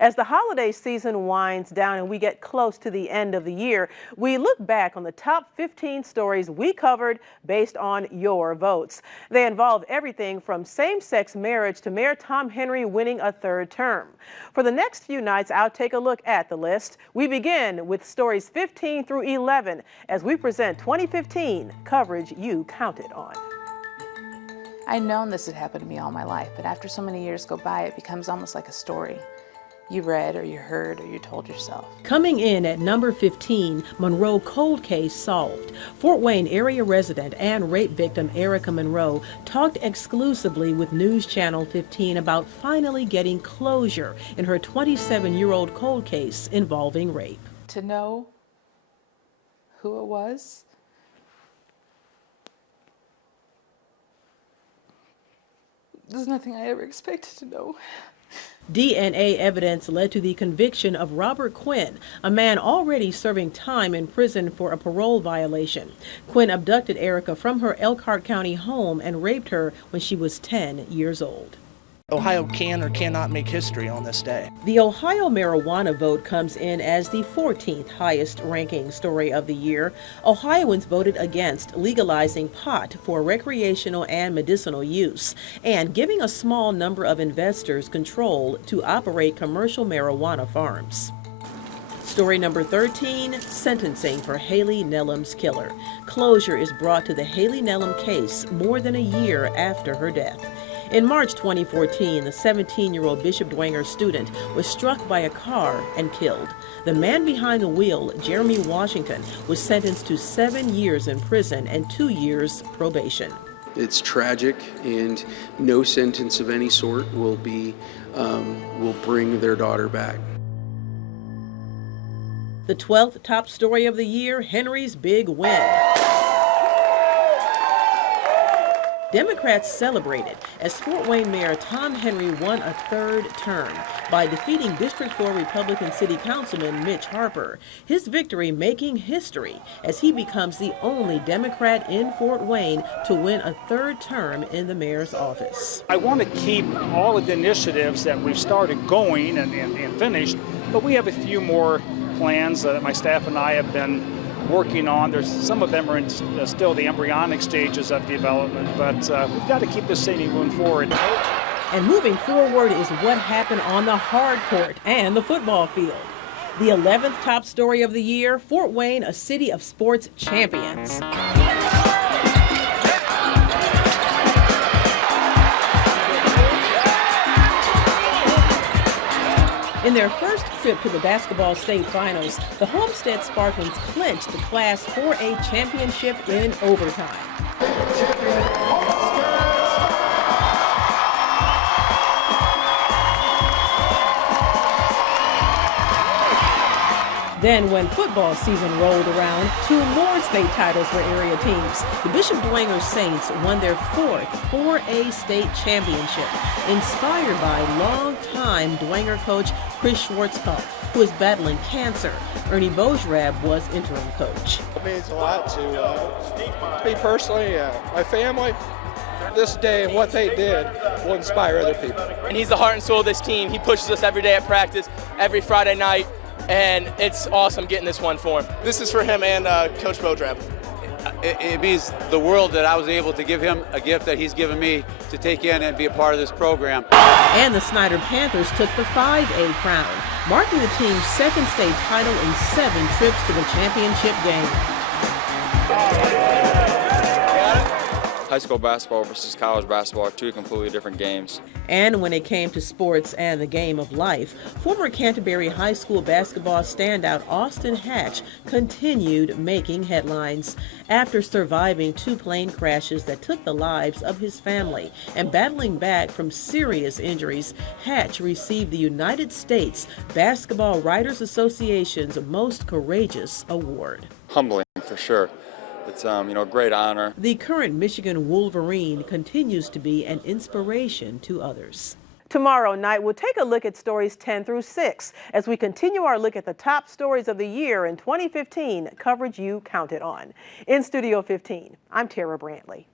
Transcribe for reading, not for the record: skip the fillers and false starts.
As the holiday season winds down and we get close to the end of the year, we look back on the top 15 stories we covered based on your votes. They involve everything from same-sex marriage to Mayor Tom Henry winning a third term. For the next few nights, I'll take a look at the list. We begin with stories 15 through 11 as we present 2015 coverage you counted on. I'd known this had happened to me all my life, but after so many years go by, it becomes almost like a story you read or you heard or you told yourself. Coming in at number 15, Monroe cold case solved. Fort Wayne area resident and rape victim Erica Monroe talked exclusively with News Channel 15 about finally getting closure in her 27-year-old cold case involving rape. To know who it was, there's nothing I ever expected to know. DNA evidence led to the conviction of Robert Quinn, a man already serving time in prison for a parole violation. Quinn abducted Erica from her Elkhart County home and raped her when she was 10 years old. Ohio can or cannot make history on this day. The Ohio marijuana vote comes in as the 14th highest ranking story of the year. Ohioans voted against legalizing pot for recreational and medicinal use and giving a small number of investors control to operate commercial marijuana farms. Story number 13, sentencing for Haley Nelum's killer. Closure is brought to the Haley Nelum case more than a year after her death. In March 2014, the 17-year-old Bishop Dwenger student was struck by a car and killed. The man behind the wheel, Jeremy Washington, was sentenced to 7 years in prison and 2 years probation. It's tragic, and no sentence of any sort will bring their daughter back. The 12th top story of the year, Henry's big win. Democrats celebrated as Fort Wayne Mayor Tom Henry won a third term by defeating District 4 Republican City Councilman Mitch Harper. His victory making history as he becomes the only Democrat in Fort Wayne to win a third term in the mayor's office. I want to keep all of the initiatives that we've started going and finished, but we have a few more plans that my staff and I have been working on. Some of them are in still the embryonic stages of development, but we've got to keep this city moving forward. And moving forward is what happened on the hard court and the football field. The 11th top story of the year, Fort Wayne, a city of sports champions. In their first trip to the basketball state finals, the Homestead Spartans clinched the Class 4A championship in overtime. Then, when football season rolled around, 2 more state titles for area teams. The Bishop Dwenger Saints won their 4th 4A state championship, inspired by longtime Dwenger coach Chris Schwartzkopf, who is battling cancer. Ernie Bojrab was interim coach. It means a lot to me personally, my family. This day and what they did will inspire other people. And he's the heart and soul of this team. He pushes us every day at practice, every Friday night. And it's awesome getting this one for him. This is for him and Coach Bojrab. It means the world that I was able to give him a gift that he's given me to take in and be a part of this program. And the Snyder Panthers took the 5A crown, marking the team's 2nd state title in 7 trips to the championship game. High school basketball versus college basketball are 2 completely different games. And when it came to sports and the game of life, former Canterbury High School basketball standout Austin Hatch continued making headlines. After surviving 2 plane crashes that took the lives of his family and battling back from serious injuries, Hatch received the United States Basketball Writers Association's Most Courageous Award. Humbling, for sure. It's a great honor. The current Michigan Wolverine continues to be an inspiration to others. Tomorrow night, we'll take a look at stories 10 through 6 as we continue our look at the top stories of the year in 2015 coverage you counted on. In Studio 15, I'm Tara Brantley.